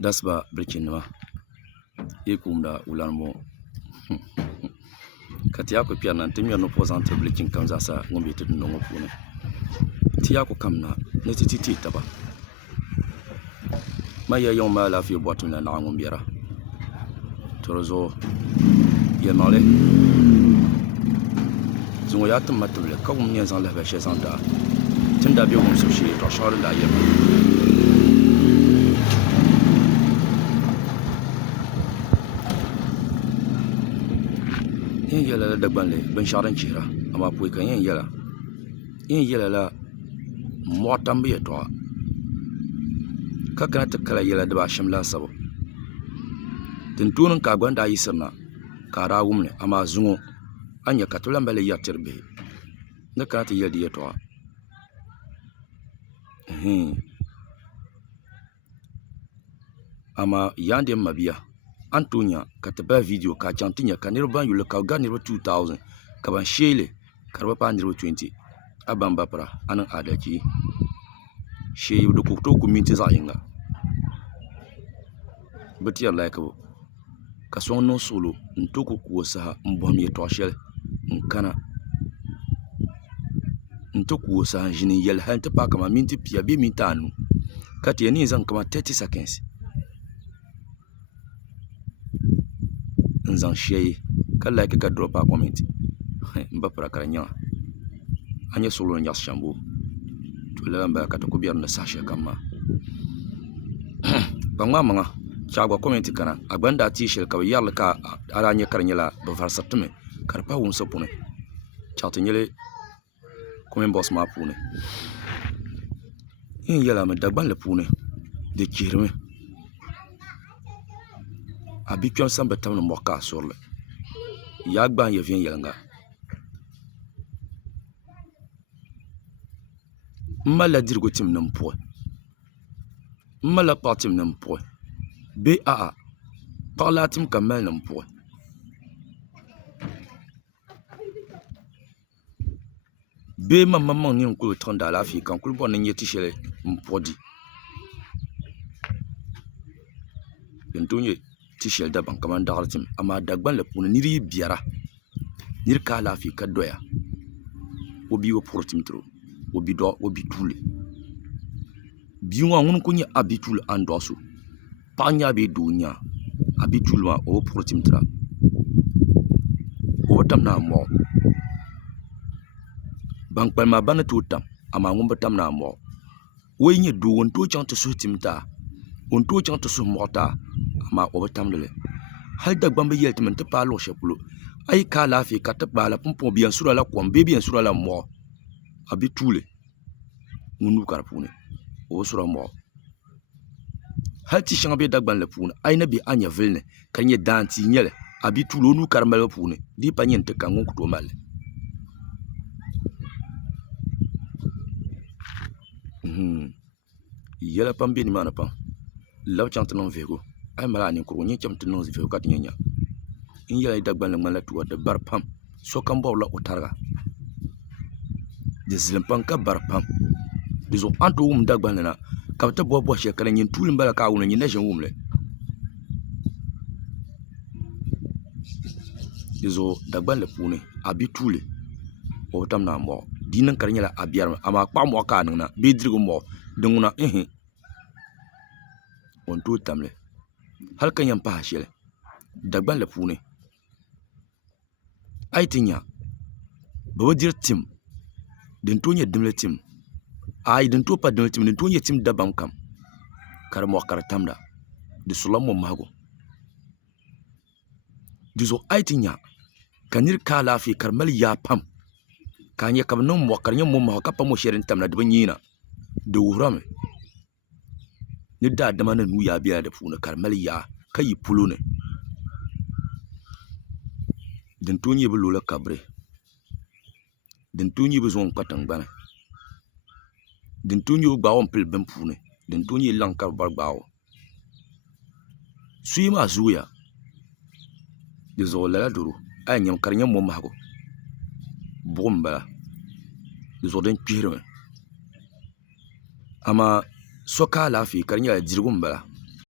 Dasba brikinima yekumda ulanmo katia ko piana temi no posante blikin kam zasa ngombe te no ngopune tia ko kamna ne titi taba maya yon ma la fi botu na na ngombera torozo ye male zungo ya tam matule ka um nyen zan la ba she zanda tinda bi um so shi to shar la ye yin yela la Dagbon le ben sharan Chiha ama poi kan yin yela la motam bi to ka kana ta kala yela da ba shimla sabo tin tunun ka gwanda yi sirna ka rawumne ama zungo anya katulan bale yatirbe na kana ta yedi to ama yande mabiya Antonia kataba video ka chantinya ka nirban yule ka ga nirba 2000 ka ban shele karba pa nirba 20 abamba pra anan adaki she yudu ko to community za inga betiya like ka so no solo ntoko ko sa mbom ye to shele nkana ntoko sa jini yel han ta pa kama minti pia bi mintanu ka te ni zan kama 30 seconds nzan shey ka like ka drop a comment mba para karanya anya solo nya shambu to la mba ka to ko biar na sasha kama bangma manga chagwa comment kana agbanda t-shirt ka yalla ka aranya karanya la ba varsatume karpa won sapune chatu nyele comment boss ma pune yin yala ma Dagbon le pune de kirme abi kyon samba tamno moka sorle ya gban ye vien yelanga mala dirgo tim nam po mala patim nam po be a parlatim kamal nam po be mamma ni ko tonda la fi kan kul bon ni yeti shele mpodi yentonye t-shirt da ban kaman dagartim ama Dagbon le pune niri biara nir ka la fi ka doya obi wo portim tro obi do obi tule biwa ngun kunya abitul andosu panya be dunya abitul ma o portim tra o tam na mo bang palma bana tutam ama ngum tam na mo we nye du won to chang to sutimta on to chang to su mota ma o tamdele hal Dagbon be yelti men te pa lo shepulo ay ka la fi ka te bala pompo bien sura la kom be bien sura la mo abi tule ngunu karpune o sura mo hal ti shanga be Dagbon le pune ay na bi anya vilne kanye danti nyele abi tulo nu karmal pune di pa nyente kan ngun to mal yela pambe ni mana pa law chant non vego ay mala ni ko nyi chamti non vego kat nyanya in yela Dagbon le mala tuwa de barpam so kan bo la utarga de zilimpan ka barpam dizo anto Dagbon na ka ta bo shekara nyin tulin bala ka wona nyin na jen wumle dizo Dagbon le pune abi tule o tam na mo dinan karnya la abiyar ama pa mo ka na be drigo mo dunguna on to tamle hal kan yam pa shele Dagbon le pune ay tinya bo dir tim den to nye dimle tim ay den to pa dimle tim den to nye tim dabam kam kar mo kar tamda de sulamo mago dizo ay tinya kanir kala fi karmal ya pam kanye kam no mo kar nyam mo ka pa mo sherin tamna de nyina de wurame ni da dama na nu ya biya da pune karmal ya kai pulune den to nye bu la kabre den to nye bu zon patang bana den to nye ba won pil ben pune den to nye lankar bar bawo suima zuya de zo la duru ay nyam kar nyam mo mago bomba de zo den pirme ama soka la fi kar nya dirgum bala